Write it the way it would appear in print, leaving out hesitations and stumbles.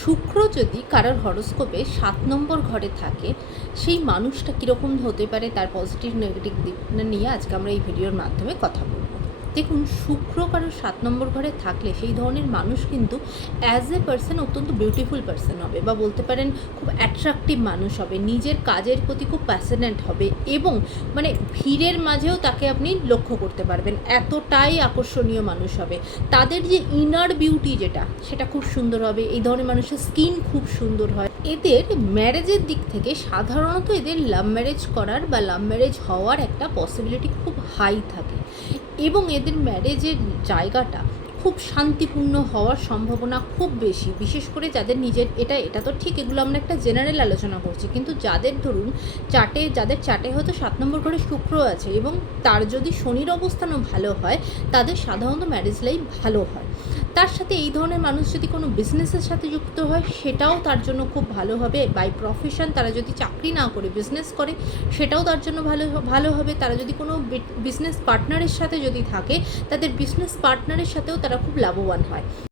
শুক্র যদি কারোর হরোস্কোপে ৭ নম্বর ঘরে থাকে, সেই মানুষটা কীরকম হতে পারে তার পজিটিভ নেগেটিভ দিক নিয়ে আজকে আমরা এই ভিডিওর মাধ্যমে কথা বলব। দেখুন, শুক্র কারোর ৭ নম্বর ঘরে থাকলে সেই ধরনের মানুষ কিন্তু অ্যাজ এ পার্সন অত্যন্ত বিউটিফুল পার্সন হবে, বা বলতে পারেন খুব অ্যাট্রাকটিভ মানুষ হবে, নিজের কাজের প্রতি খুব প্যাশনেট হবে এবং মানে ভিড়ের মাঝেও তাকে আপনি লক্ষ্য করতে পারবেন, এতটাই আকর্ষণীয় মানুষ হবে। তাদের যে ইনার বিউটি সেটা খুব সুন্দর হবে। এই ধরনের মানুষের স্কিন খুব সুন্দর হয়। এদের ম্যারেজের দিক থেকে সাধারণত এদের লাভ ম্যারেজ করার বা লাভ ম্যারেজ হওয়ার একটা পসিবিলিটি খুব হাই থাকে এবং এদের ম্যারেজের জায়গাটা খুব শান্তিপূর্ণ হওয়ার সম্ভাবনা খুব বেশি। বিশেষ করে যাদের নিজের এটা তো ঠিক, এগুলো আমরা একটা জেনারেল আলোচনা করছি, কিন্তু যাদের ধরুন যাদের চার্টে হয়তো ৭ নম্বর ঘরে শুক্র আছে এবং তার যদি শনির অবস্থানও ভালো হয়, তাদের সাধারণত ম্যারেজ লাইফ ভালো হয়। তার সাথে এই ধরনের মানুষ যদি কোনো বিজনেসের সাথে যুক্ত হয়, সেটাও তার জন্য খুব ভালো হবে। বাই প্রফেশন তারা যদি চাকরি না করে বিজনেস করে, সেটাও তার জন্য ভালো হবে। তারা যদি কোনো বিজনেস পার্টনারের সাথে যদি থাকে, তাদের বিজনেস পার্টনারের সাথেও তারা খুব লাভবান হয়।